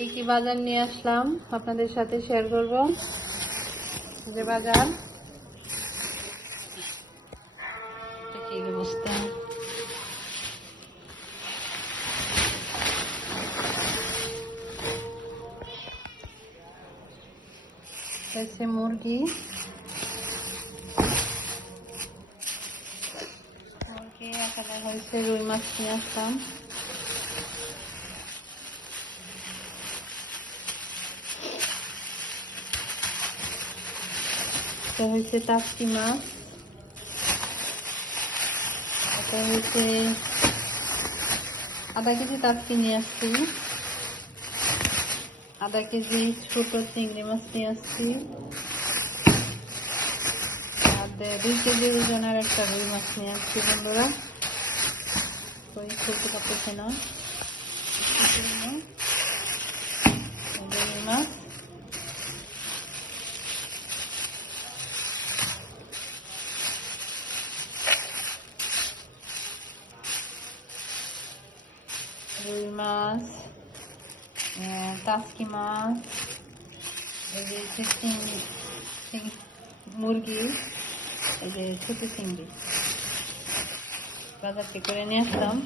কি কি বাজার নিয়ে আসলাম আপনাদের সাথে শেয়ার করব। যে বাজার কি অবস্থা, মুরগি এখানে হয়েছে রুই মাছ নিয়ে আসলাম। এটা হয়েছে টাকি মাছ, এটা হয়েছে আধা কেজি টাকি নিয়ে আসছি, আধা কেজি ছোট চিংড়ি মাছ নিয়ে আসছি, আর 2 কেজি ওজনের একটা রুই মাছ নিয়ে আসছি। বন্ধুরা ওই খেতে পারতেছে না, রুই মাছ রুই মাছ, টাকি মাছ, এই যে মুরগি, এই যে ছোট চিংড়ি বাজার থেকে করে নিয়ে আসলাম।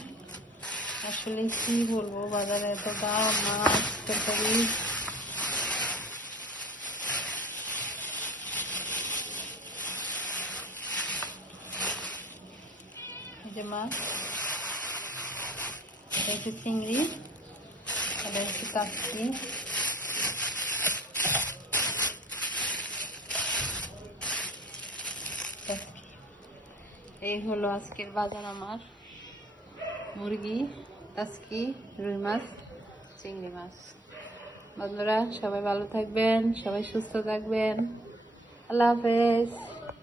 আসলে কি বলবো, বাজারে এত দাম, মাছ তরকারি। এই যে মাছ, এটা হচ্ছে চিংড়ি, এটা হচ্ছে টাকি, এই হলো আজকের বাজার আমার। মুরগি, টাকি, রুই মাছ, চিংড়ি মাছ। বন্ধুরা সবাই ভালো থাকবেন, সবাই সুস্থ থাকবেন। আল্লাহ হাফেজ।